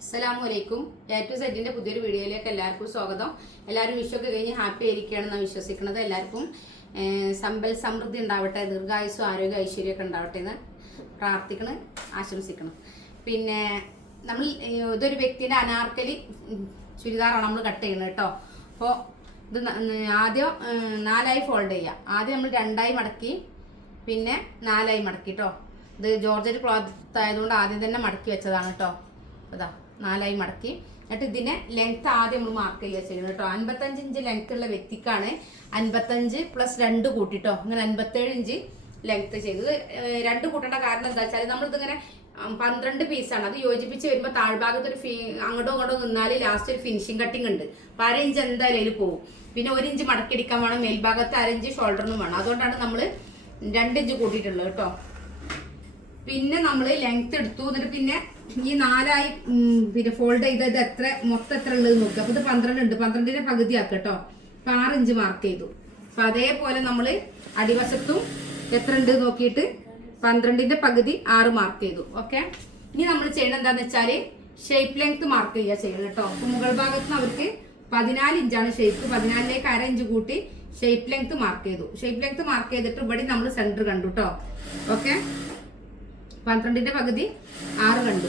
അസ്സലാമലൈക്കും. A to സെഡിന്റെ പുതിയൊരു വീഡിയോയിലേക്ക് എല്ലാവർക്കും സ്വാഗതം. എല്ലാവരും വിഷുവൊക്കെ കഴിഞ്ഞ് ഹാപ്പി ആയിരിക്കുകയാണെന്ന് വിശ്വസിക്കുന്നത്. എല്ലാവർക്കും സമ്പൽ സമൃദ്ധി ഉണ്ടാവട്ടെ, ദീർഘായുസ്സും ആരോഗ്യ ഐശ്വര്യമൊക്കെ ഉണ്ടാവട്ടെ എന്ന് പ്രാർത്ഥിക്കണം, ആശംസിക്കണം. പിന്നെ നമ്മൾ ഇതൊരു വ്യക്തിൻ്റെ അനാർക്കലി ചുരിദാറാണ് നമ്മൾ കട്ട് ചെയ്യുന്നത് കേട്ടോ. അപ്പോൾ ഇത് ആദ്യം 4ആയി ഫോൾഡ് ചെയ്യുക. ആദ്യം നമ്മൾ 2ആയി മടക്കി, പിന്നെ 4ആയി മടക്കി കേട്ടോ. ഇത് ജോർജറ്റ് ക്ലോത്ത് ആയതുകൊണ്ട് ആദ്യം തന്നെ മടക്കി വെച്ചതാണ് കേട്ടോ. അതാ 4ആയി മടക്കി. എന്നിട്ട് ഇതിനെ ലെങ്ത് ആദ്യം നമ്മൾ മാർക്ക് ചെയ്യുക ചെയ്യുന്നത് കേട്ടോ. 55 ഇഞ്ച് ലെങ്ത് ഉള്ള വ്യക്തിക്കാണ് 55 + 2 കൂട്ടിട്ടോ അങ്ങനെ 57 ഇഞ്ച് ലെങ്ത് ചെയ്തത്. 2 കൂട്ടേണ്ട കാരണം എന്താ വെച്ചാൽ നമ്മളിതിങ്ങനെ 12 പീസാണ്. അത് യോജിപ്പിച്ച് വരുമ്പോൾ താഴ്ഭാഗത്ത് ഒരു അങ്ങോട്ടോ ഇങ്ങോട്ടോ നിന്നാൽ ലാസ്റ്റ് ഒരു ഫിനിഷിംഗ് കട്ടിങ് ഉണ്ട്. അപ്പോൾ 1/2 ഇഞ്ച് എന്തായാലും അതിൽ പോകും. പിന്നെ 1 ഇഞ്ച് മടക്കിടിക്കാൻ വേണം, മേൽഭാഗത്ത് 1/2 ഇഞ്ച് ഷോൾഡറിനും വേണം. അതുകൊണ്ടാണ് നമ്മൾ 2 ഇഞ്ച് കൂട്ടിയിട്ടുള്ളത് കേട്ടോ. പിന്നെ നമ്മൾ ലെങ്ത് എടുത്തു. എന്നിട്ട് പിന്നെ ഈ 4ആയി പിന്നെ ഫോൾഡ് ചെയ്തത് മൊത്തം എത്ര ഉള്ളത് നോക്കുക. അപ്പോൾ ഇത് 12 ഉണ്ട്. 12ന്റെ പകുതി ആക്കുക കേട്ടോ. അപ്പോൾ 6 ഇഞ്ച് മാർക്ക് ചെയ്തു. അപ്പം അതേപോലെ നമ്മൾ അടിവശത്തും എത്ര ഉണ്ട് നോക്കിയിട്ട് 12ന്റെ പകുതി 6 മാർക്ക് ചെയ്തു. ഓക്കെ, ഇനി നമ്മൾ ചെയ്യണം എന്താന്ന് വെച്ചാൽ ഷേപ്പ് ലെങ്ത് മാർക്ക് ചെയ്യുക ചെയ്യണം കേട്ടോ. അപ്പോൾ മുകൾ ഭാഗത്ത് നിന്ന് അവർക്ക് 14 ഇഞ്ചാണ് ഷേപ്പ്. 14ലേക്ക് 1/2 ഇഞ്ച് കൂട്ടി ഷേപ്പ് ലെങ്ത് മാർക്ക് ചെയ്തു. ഷേപ്പ് ലെങ്ത് മാർക്ക് ചെയ്തിട്ട് ഇവിടെ നമ്മൾ സെന്റർ കണ്ടു കേട്ടോ. ഓക്കെ, 12ന്റെ പകുതി 6 കണ്ടു.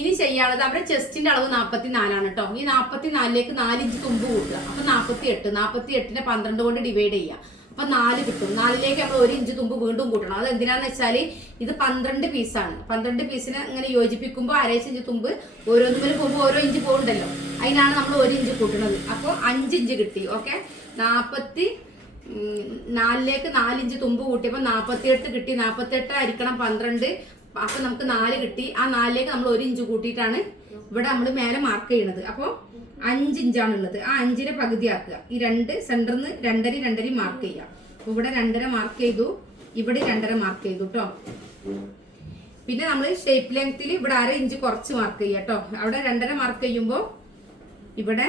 ഇനി ചെയ്യാനുള്ളത് അവരുടെ ചെസ്റ്റിന്റെ അളവ് 44 കേട്ടോ. ഈ 44ലേക്ക് 4 ഇഞ്ച് തുമ്പ് കൂട്ടുക. അപ്പൊ 48. 48നെ 12 കൊണ്ട് ഡിവൈഡ് ചെയ്യുക. അപ്പൊ 4 കിട്ടും. 4ലേക്ക് നമ്മൾ 1 ഇഞ്ച് തുമ്പ് വീണ്ടും കൂട്ടണം. അത് എന്തിനാന്ന് വെച്ചാൽ ഇത് 12 പീസാണ്. 12 പീസിനെ ഇങ്ങനെ യോജിപ്പിക്കുമ്പോൾ 1/2 ഇഞ്ച് തുമ്പ് ഓരോന്നുമ്പോൾ പോകുമ്പോൾ ഓരോ ഇഞ്ച് പോകുന്നുണ്ടല്ലോ, അതിനാണ് നമ്മൾ 1 ഇഞ്ച് കൂട്ടുന്നത്. അപ്പോൾ 5 ഇഞ്ച് കിട്ടി. ഓക്കെ, 4ലേക്ക് 4 ഇഞ്ച് തുമ്പ് കൂട്ടിയപ്പോൾ 48 കിട്ടി. 48 ആയിരിക്കണം 12. അപ്പൊ നമുക്ക് 4 കിട്ടി. ആ 4ലേക്ക് നമ്മൾ 1 ഇഞ്ച് കൂട്ടിയിട്ടാണ് ഇവിടെ നമ്മൾ മേലെ മാർക്ക് ചെയ്യുന്നത്. അപ്പോൾ 5 ഇഞ്ചാണുള്ളത്. ആ 5നെ പകുതി ആക്കുക. ഈ 2 സെന്ററിന്ന് 2.5 മാർക്ക് ചെയ്യുക. അപ്പൊ ഇവിടെ 2.5 മാർക്ക് ചെയ്തു, ഇവിടെ 2.5 മാർക്ക് ചെയ്തു കേട്ടോ. പിന്നെ നമ്മൾ ഷേപ്പ് ലെങ്ത്തിൽ ഇവിടെ 1/2 ഇഞ്ച് കുറച്ച് മാർക്ക് ചെയ്യുക കേട്ടോ. അവിടെ 2.5 മാർക്ക് ചെയ്യുമ്പോൾ ഇവിടെ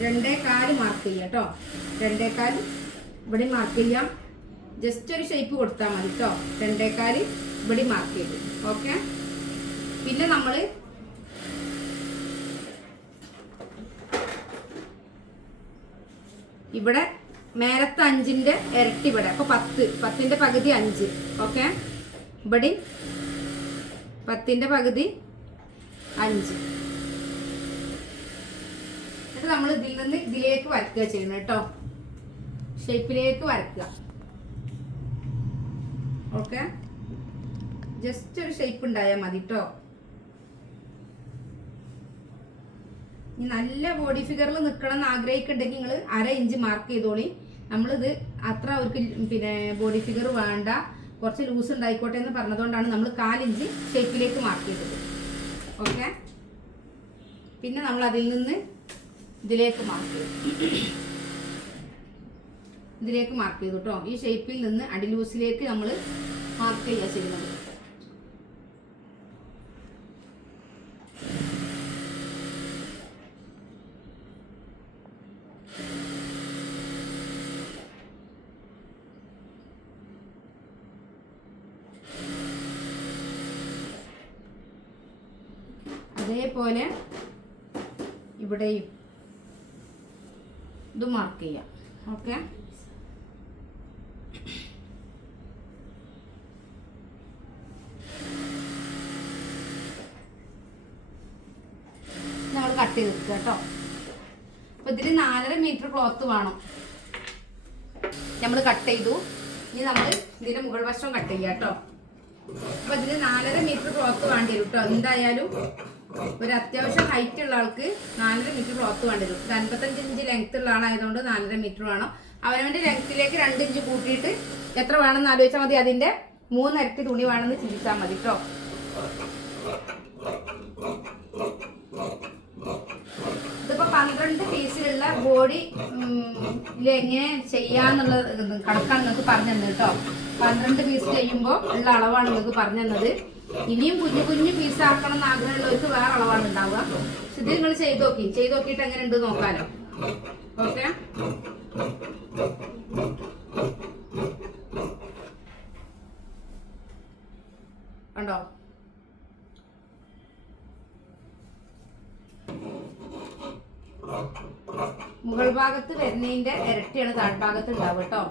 2.25 മാർക്ക് ചെയ്യുക കേട്ടോ. 2.25 ഇവിടെ മാർക്ക് ചെയ്യാം. ജസ്റ്റ് ഒരു ഷേപ്പ് കൊടുത്താൽ മതി കേട്ടോ. 2.25 ഇവിടെ മാർക്ക് ചെയ്തു. ഓക്കെ, പിന്നെ നമ്മൾ ഇവിടെ മേലത്തെ 5ന്റെ ഇരട്ടി ഇവിടെ. അപ്പൊ 10ന്റെ പകുതി 5. ഓക്കെ, ഇവിടെ 10ന്റെ പകുതി 5. എന്നിട്ട് നമ്മൾ ഇതിൽ നിന്ന് ഇതിലേക്ക് വരയ്ക്കുക ചെയ്യുന്നത് കേട്ടോ. ഷേപ്പിലേക്ക് വരയ്ക്കുക. ഓക്കെ, ജസ്റ്റ് ഒരു ഷേപ്പ് ഉണ്ടായാൽ മതി കേട്ടോ. ഇനി നല്ല ബോഡി ഫിഗറിൽ നിൽക്കണം എന്ന് ആഗ്രഹിക്കുന്നുണ്ടെങ്കിൽ നിങ്ങൾ 1/2 ഇഞ്ച് മാർക്ക് ചെയ്തോളി. നമ്മളിത് അത്ര അവർക്ക് പിന്നെ ബോഡി ഫിഗർ വേണ്ട, കുറച്ച് ലൂസ് ഉണ്ടായിക്കോട്ടെ എന്ന് പറഞ്ഞതുകൊണ്ടാണ് നമ്മൾ 1/4 ഇഞ്ച് ഷേപ്പിലേക്ക് മാർക്ക് ചെയ്തത്. ഓക്കെ, പിന്നെ നമ്മൾ അതിൽ നിന്ന് ഇതിലേക്ക് മാർക്ക് ചെയ്തു. ഇതിലേക്ക് മാർക്ക് ചെയ്തു കേട്ടോ. ഈ ഷേപ്പിൽ നിന്ന് അടിലൂസിലേക്ക് നമ്മൾ മാർക്ക് ചെയ്യുക ചെയ്യുന്നത്. അതേപോലെ ഇവിടെയും ഇത് മാർക്ക് ചെയ്യാം. ഓക്കെ, നമ്മൾ കട്ട് ചെയ്ത് വെക്കുക കേട്ടോ. അപ്പൊ ഇതിൽ 4.5 മീറ്റർ ക്ലോത്ത് വേണം. നമ്മൾ കട്ട് ചെയ്തു. ഇനി നമ്മൾ ഇതിന്റെ മുകൾ വശം കട്ട് ചെയ്യാം കേട്ടോ. അപ്പൊ ഇതിന് 4.5 മീറ്റർ ക്ലോത്ത് വേണ്ടി വരും കേട്ടോ. എന്തായാലും ഒരു അത്യാവശ്യം ഹൈറ്റ് ഉള്ള ആൾക്ക് 4.5 മീറ്റർ ക്ലോത്ത് വേണ്ടി വരും. 55 ഇഞ്ച് ലെങ്ത് ഉള്ള ആളായതുകൊണ്ട് 4.5 മീറ്റർ വേണം. അവനവന്റെ ലെങ്ത്തിലേക്ക് 2 ഇഞ്ച് കൂട്ടിയിട്ട് എത്ര വേണമെന്ന് ആലോചിച്ചാൽ മതി. അതിന്റെ 3 ഇരട്ടി തുണി വേണമെന്ന് ചിന്തിച്ചാൽ മതി കേട്ടോ. ഇതിപ്പോ 12 പീസിലുള്ള ബോഡി എങ്ങനെ ചെയ്യാന്നുള്ള കണക്കാണ് നിങ്ങൾക്ക് പറഞ്ഞു തന്നത് കേട്ടോ. 12 പീസ് ചെയ്യുമ്പോൾ ഉള്ള അളവാണ് നിങ്ങൾക്ക് പറഞ്ഞു തന്നത്. ഇനിയും കുഞ്ഞു കുഞ്ഞു പീസ് ആക്കണം എന്ന് ആഗ്രഹമുള്ളവർക്ക് വേറെ അളവാണ് ഉണ്ടാവുക. ഇത് നിങ്ങൾ ചെയ്ത് നോക്കിയിട്ട് എങ്ങനെ ഉണ്ട് നോക്കാലോ. ഓക്കെ, കണ്ടോ? മുകൾ ഭാഗത്ത് വരുന്നതിന്റെ ഇരട്ടിയാണ് താഴ്ഭാഗത്ത് ഉണ്ടാവുക കേട്ടോ.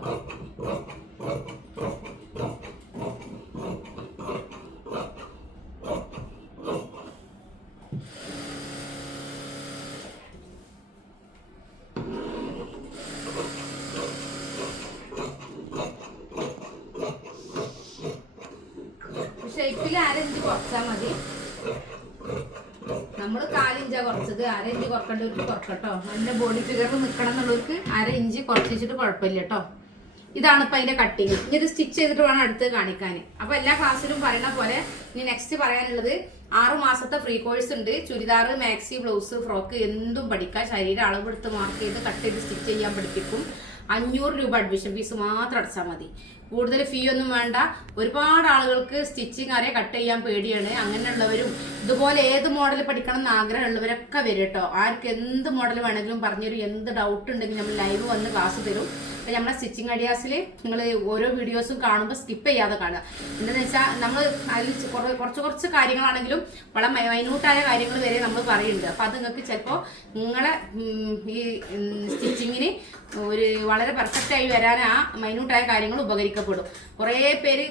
ഷേപ്പിൽ 1/2 ഇഞ്ച് കുറച്ചാൽ മതി. നമ്മൾ 4 ഇഞ്ചാ കുറച്ചത്, 1/2 ഇഞ്ച് കുറക്കേണ്ടവർക്ക് കുറക്കട്ടോ. നല്ല ബോഡി ഫിഗറിൽ നിൽക്കണം എന്നുള്ളവർക്ക് 1/2 ഇഞ്ച് കുറച്ചിട്ട് കുഴപ്പമില്ല കേട്ടോ. ഇതാണ് ഇപ്പം അതിന്റെ കട്ടിങ്. ഇനി ഇത് സ്റ്റിച്ച് ചെയ്തിട്ട് വേണം അടുത്ത് കാണിക്കാൻ. അപ്പൊ എല്ലാ ക്ലാസ്സിലും പറയുന്ന പോലെ ഇനി നെക്സ്റ്റ് പറയാനുള്ളത് 6 മാസത്തെ ഫ്രീ കോഴ്സ് ഉണ്ട്. ചുരിദാർ, മാക്സി, ബ്ലൗസ്, ഫ്രോക്ക് എന്തും പഠിക്കാം. ശരീരം അളവെടുത്ത് മാർക്ക് ചെയ്ത് കട്ട് ചെയ്ത് സ്റ്റിച്ച് ചെയ്യാൻ പഠിപ്പിക്കും. 500 രൂപ അഡ്മിഷൻ ഫീസ് മാത്രം അടച്ചാൽ മതി. കൂടുതൽ ഫീ ഒന്നും വേണ്ട. ഒരുപാട് ആളുകൾക്ക് സ്റ്റിച്ചിങ് അറിയാൻ, കട്ട് ചെയ്യാൻ പേടിയാണ്. അങ്ങനെയുള്ളവരും ഇതുപോലെ ഏത് മോഡൽ പഠിക്കണം എന്ന് ആഗ്രഹമുള്ളവരൊക്കെ വരും കേട്ടോ. ആർക്ക് എന്ത് മോഡൽ വേണമെങ്കിലും പറഞ്ഞുതരും. എന്ത് ഡൗട്ട് ഉണ്ടെങ്കിലും നമ്മൾ ലൈവ് വന്ന് ക്ലാസ് തരും. അപ്പം നമ്മളെ സ്റ്റിച്ചിങ് ഐഡിയാസിൽ നിങ്ങൾ ഓരോ വീഡിയോസും കാണുമ്പോൾ സ്കിപ്പ് ചെയ്യാതെ കാണുക. എന്താണെന്ന് വെച്ചാൽ നമ്മൾ അതിൽ കുറച്ച് കാര്യങ്ങളാണെങ്കിലും വളരെ മൈന്യൂട്ടായ കാര്യങ്ങൾ വരെ നമ്മൾ പറയുന്നുണ്ട്. അപ്പം അത് നിങ്ങൾക്ക് ചിലപ്പോൾ നിങ്ങളെ ഈ സ്റ്റിച്ചിങ്ങിന് വളരെ പെർഫെക്റ്റായി വരാൻ ആ മൈന്യൂട്ടായ കാര്യങ്ങൾ ഉപകരിക്കപ്പെടും. കുറേ പേര്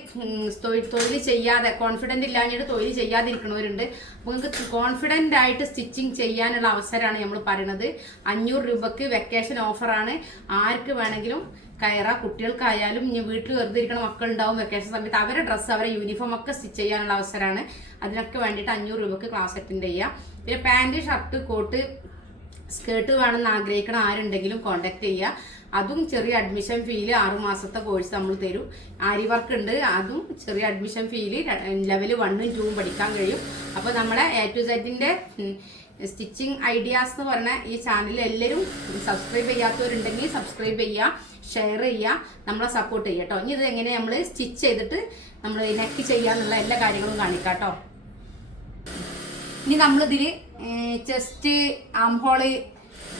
തൊഴിൽ ചെയ്യാതെ, കോൺഫിഡൻ്റ് ഇല്ലാഞ്ഞിട്ട് തൊഴിൽ ചെയ്യാതിരിക്കുന്നവരുണ്ട്. അപ്പോൾ നിങ്ങൾക്ക് കോൺഫിഡൻ്റ് ആയിട്ട് സ്റ്റിച്ചിങ് ചെയ്യാനുള്ള അവസരമാണ് നമ്മൾ പറയുന്നത്. 500 രൂപക്ക് വെക്കേഷൻ ഓഫറാണ്. ആർക്ക് വേണമെങ്കിലും കയറാം. കുട്ടികൾക്കായാലും ഇനി വീട്ടിൽ വെറുതെ ഇരിക്കുന്ന മക്കളുണ്ടാവും വെക്കേഷൻ സമയത്ത്, അവരുടെ ഡ്രസ്സ്, അവരുടെ യൂണിഫോം ഒക്കെ സ്റ്റിച്ച് ചെയ്യാനുള്ള അവസരമാണ്. അതിനൊക്കെ വേണ്ടിയിട്ട് 500 രൂപക്ക് ക്ലാസ് അറ്റൻഡ് ചെയ്യുക. പിന്നെ പാൻറ്, ഷർട്ട്, കോട്ട്, സ്കേർട്ട് വേണമെന്ന് ആഗ്രഹിക്കണം ആരുണ്ടെങ്കിലും കോൺടാക്ട് ചെയ്യുക. അതും ചെറിയ അഡ്മിഷൻ ഫീല് 6 മാസത്തെ കോഴ്സ് നമ്മൾ തരും. ആരി വർക്ക് ഉണ്ട്, അതും ചെറിയ അഡ്മിഷൻ ഫീല് ലെവൽ 1ഉം 2ഉം പഠിക്കാൻ കഴിയും. അപ്പോൾ നമ്മളെ A to Zന്റെ സ്റ്റിച്ചിങ് ഐഡിയാസ് എന്ന് പറഞ്ഞ ഈ ചാനൽ എല്ലാവരും സബ്സ്ക്രൈബ് ചെയ്യാത്തവരുണ്ടെങ്കിൽ സബ്സ്ക്രൈബ് ചെയ്യുക, ഷെയർ ചെയ്യുക, നമ്മളെ സപ്പോർട്ട് ചെയ്യുക കേട്ടോ. ഇനി ഇത് എങ്ങനെ നമ്മൾ സ്റ്റിച്ച് ചെയ്തിട്ട് നമ്മൾ നെക്ക് ചെയ്യാന്നുള്ള എല്ലാ കാര്യങ്ങളും കാണിക്കാം കേട്ടോ. ഇനി നമ്മളിതിൽ ചെസ്റ്റ്, ആം ഹോള്,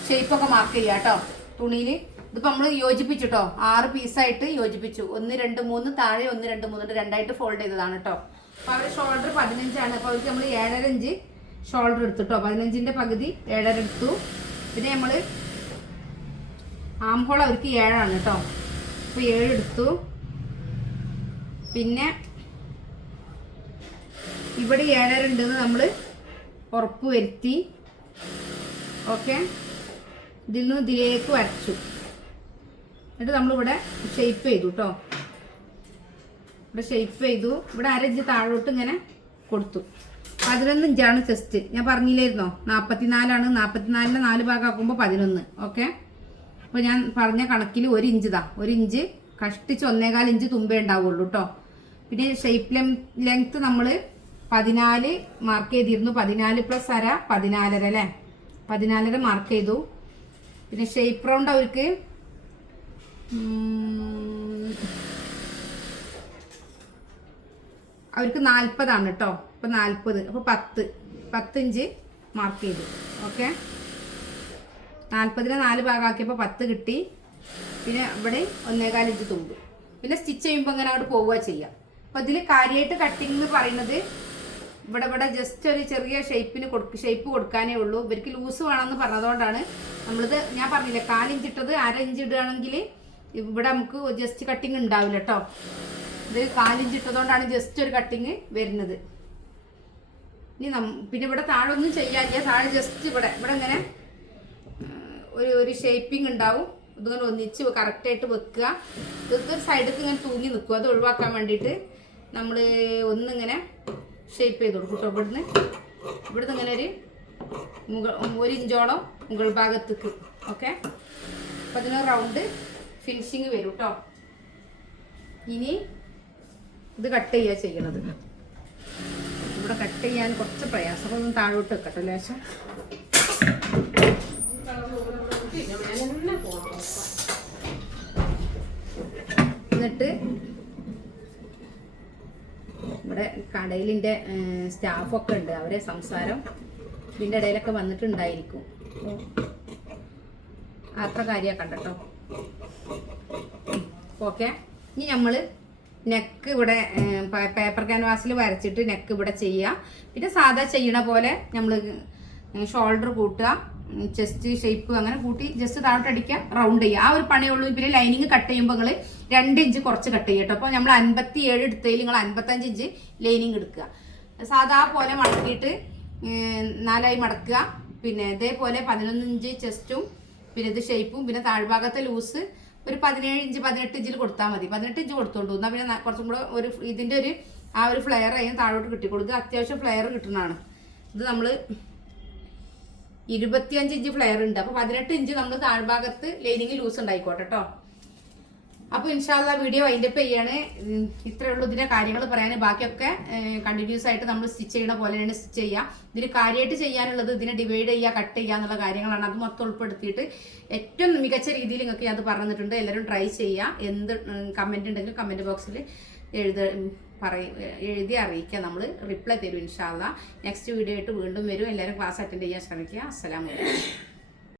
ഷേപ്പൊക്കെ മാർക്ക് ചെയ്യാം കേട്ടോ തുണിയിൽ. ഇതിപ്പോൾ നമ്മൾ യോജിപ്പിച്ചിട്ടോ 6 പീസായിട്ട് യോജിപ്പിച്ചു. 1, 2, 3 താഴെ 1, 2, 3 2ആയിട്ട് ഫോൾഡ് ചെയ്തതാണ് കേട്ടോ. അപ്പോൾ അവർ ഷോൾഡർ 15 ആണ്. അപ്പോൾ അവർക്ക് നമ്മൾ 7.5 ഇഞ്ച് ഷോൾഡർ എടുത്തിട്ടോ. 15ന്റെ പകുതി 7.5 എടുത്തു. പിന്നെ നമ്മൾ ആം ഹോൾ അവർക്ക് 7 ആണ് കേട്ടോ. അപ്പോൾ 7 എടുത്തു. പിന്നെ ഇവിടെ 7.5 ഉണ്ടെന്ന് നമ്മൾ ഉറപ്പ് വരുത്തി. ഓക്കെ, ഇതിൽ നിന്ന് ഇതിലേക്ക് വരച്ചു. എന്നിട്ട് നമ്മളിവിടെ ഷേപ്പ് ചെയ്തു കേട്ടോ. ഇവിടെ ഷേപ്പ് ചെയ്തു. ഇവിടെ 1/2 ഇഞ്ച് താഴോട്ട് ഇങ്ങനെ കൊടുത്തു. 11 ഇഞ്ചാണ് ചെസ്റ്റ്. ഞാൻ പറഞ്ഞില്ലായിരുന്നോ 44ആണ്. 44നെ 4 ഭാഗമാക്കുമ്പോൾ 11. ഓക്കെ, അപ്പോൾ ഞാൻ പറഞ്ഞ കണക്കിൽ 1 ഇഞ്ച് 1 ഇഞ്ച് കഷ്ടിച്ച് 1.25 ഇഞ്ച് തുമ്പേ ഉണ്ടാവുള്ളൂ കേട്ടോ. പിന്നെ ഷേപ്പ് ലെങ്ത്ത് നമ്മൾ 14 മാർക്ക് ചെയ്തിരുന്നു. 14 + 1/2 14.5 അല്ലേ? 14.5 മാർക്ക് ചെയ്തു. പിന്നെ ഷേപ്പ് റൗണ്ട് അവർക്ക് അവർക്ക് 40 ആണ് കേട്ടോ. അപ്പോൾ 40, അപ്പോൾ 10 ഇഞ്ച് മാർക്ക് ചെയ്തു. ഓക്കെ, 40നെ 4 ഭാഗമാക്കിയപ്പോൾ 10 കിട്ടി. പിന്നെ ഇവിടെ 1.25 ഇഞ്ച് തുമ്പ്. പിന്നെ സ്റ്റിച്ച് ചെയ്യുമ്പോൾ അങ്ങനെ അവിടെ പോവുക ചെയ്യാം. അപ്പോൾ ഇതിൽ കാര്യമായിട്ട് കട്ടിങ് എന്ന് പറയുന്നത് ഇവിടെ ജസ്റ്റ് ഒരു ചെറിയ ഷേപ്പ് കൊടുക്കാനേ ഉള്ളൂ. ഇവർക്ക് ലൂസ് വേണമെന്ന് പറഞ്ഞതുകൊണ്ടാണ് നമ്മളിത്, ഞാൻ പറഞ്ഞില്ല 4 ഇഞ്ച് ഇട്ടത് 1/2 ഇഞ്ച് ഇടുകയാണെങ്കിൽ ഇവിടെ നമുക്ക് ജസ്റ്റ് കട്ടിങ് ഉണ്ടാവില്ല കേട്ടോ. ഇത് 4 ഇഞ്ച് ഇട്ടതുകൊണ്ടാണ് ജസ്റ്റ് ഒരു കട്ടിങ് വരുന്നത്. ഇനി പിന്നെ ഇവിടെ താഴെ ഒന്നും ചെയ്യാനില്ല. താഴെ ജസ്റ്റ് ഇവിടെ ഇങ്ങനെ ഒരു ഷേപ്പിംഗ് ഉണ്ടാവും. ഇതിങ്ങനെ ഒന്നിച്ച് കറക്റ്റായിട്ട് വെക്കുക. ഇതൊരു സൈഡിലേക്ക് ഇങ്ങനെ തൂങ്ങി നിൽക്കും. അത് ഒഴിവാക്കാൻ വേണ്ടിയിട്ട് നമ്മൾ ഒന്നിങ്ങനെ ഷേപ്പ് ചെയ്ത് കൊടുക്കും കേട്ടോ. ഇവിടുന്ന് ഇങ്ങനെ ഒരു ഇഞ്ചോളം മുകൾ ഭാഗത്തേക്ക്. ഓക്കെ, അപ്പം അതിന് റൗണ്ട് ഫിനിഷിങ് വരും കേട്ടോ. ഇനി ഇത് കട്ട് ചെയ്യുക ചെയ്യണത്. ഇവിടെ കട്ട് ചെയ്യാൻ കുറച്ച് പ്രയാസം. അപ്പം ഒന്ന് താഴോട്ട് വെക്കട്ടെ ലേശം. എന്നിട്ട് ഇവിടെ കടയിലിൻ്റെ സ്റ്റാഫൊക്കെ ഉണ്ട്. അവരെ സംസാരം ഇതിൻ്റെ ഇടയിലൊക്കെ വന്നിട്ടുണ്ടായിരിക്കും. അത്ര കാര്യമാണ് കണ്ടോ. ഓക്കെ, ഇനി നമ്മൾ നെക്ക് ഇവിടെ പേപ്പർ ക്യാൻവാസിൽ വരച്ചിട്ട് നെക്ക് ഇവിടെ ചെയ്യുക. പിന്നെ സാധാ ചെയ്യണ പോലെ നമ്മൾ ഷോൾഡർ കൂട്ടുക, ചെസ്റ്റ് ഷേപ്പ് അങ്ങനെ കൂട്ടി ജസ്റ്റ് താഴോട്ട് അടിക്കുക, റൗണ്ട് ചെയ്യുക. ആ ഒരു പണിയുള്ളൂ. പിന്നെ ലൈനിങ് കട്ട് ചെയ്യുമ്പോൾ നിങ്ങൾ 2 ഇഞ്ച് കുറച്ച് കട്ട് ചെയ്യട്ടോ. അപ്പോൾ നമ്മൾ 57 എടുത്തതിൽ നിങ്ങൾ 55 ഇഞ്ച് ലൈനിങ് എടുക്കുക. സാധാ പോലെ മടക്കിയിട്ട് 4ആയി മടക്കുക. പിന്നെ ഇതേപോലെ 11 ഇഞ്ച് ചെസ്റ്റും പിന്നെ ഇത് ഷേപ്പും പിന്നെ താഴ്ഭാഗത്തെ ലൂസ് ഒരു 17 ഇഞ്ച് 18 ഇഞ്ചിൽ കൊടുത്താൽ മതി. 18 ഇഞ്ച് കൊടുത്തോണ്ട് എന്നാൽ പിന്നെ കുറച്ചും കൂടെ ഒരു ഇതിൻ്റെ ഒരു ആ ഒരു ഫ്ലെയർ അതിന് താഴോട്ട് കിട്ടിക്കൊടുക്കുക. അത്യാവശ്യം ഫ്ലെയർ കിട്ടുന്നതാണ്. ഇത് നമ്മൾ 25 ഇഞ്ച് ഫ്ലെയർ ഉണ്ട്. അപ്പോൾ 18 ഇഞ്ച് നമ്മൾ താഴ്ഭാഗത്ത് ലൈനിങ് ലൂസ് ഉണ്ടായിക്കോട്ടെ കേട്ടോ. അപ്പോൾ ഇൻഷാല്ല വീഡിയോ വൈൻഡപ്പ് ചെയ്യാണ്. ഇത്രയേ ഉള്ളൂ ഇതിൻ്റെ കാര്യങ്ങൾ പറയാൻ. ബാക്കിയൊക്കെ കണ്ടിന്യൂസ് ആയിട്ട് നമ്മൾ സ്റ്റിച്ച് ചെയ്യണ പോലെയാണ് സ്റ്റിച്ച് ചെയ്യുക. ഇതിന് കാര്യമായിട്ട് ചെയ്യാനുള്ളത് ഇതിനെ ഡിവൈഡ് ചെയ്യുക, കട്ട് ചെയ്യുക എന്നുള്ള കാര്യങ്ങളാണ്. അത് മൊത്തം ഉൾപ്പെടുത്തിയിട്ട് ഏറ്റവും മികച്ച രീതിയിൽ നിങ്ങൾക്ക് അത് പറഞ്ഞിട്ടുണ്ട്. എല്ലാവരും ട്രൈ ചെയ്യുക. എന്ത് കമൻറ്റ് ഉണ്ടെങ്കിലും കമൻറ്റ് ബോക്സിൽ എഴുതി അറിയിക്കുക. നമ്മൾ റിപ്ലൈ തരും ഇൻഷാല്ല. നെക്സ്റ്റ് വീഡിയോ ആയിട്ട് വീണ്ടും വരും. എല്ലാവരും ക്ലാസ് അറ്റൻഡ് ചെയ്യാൻ ശ്രമിക്കുക. അസ്സലാമു അലൈക്കും.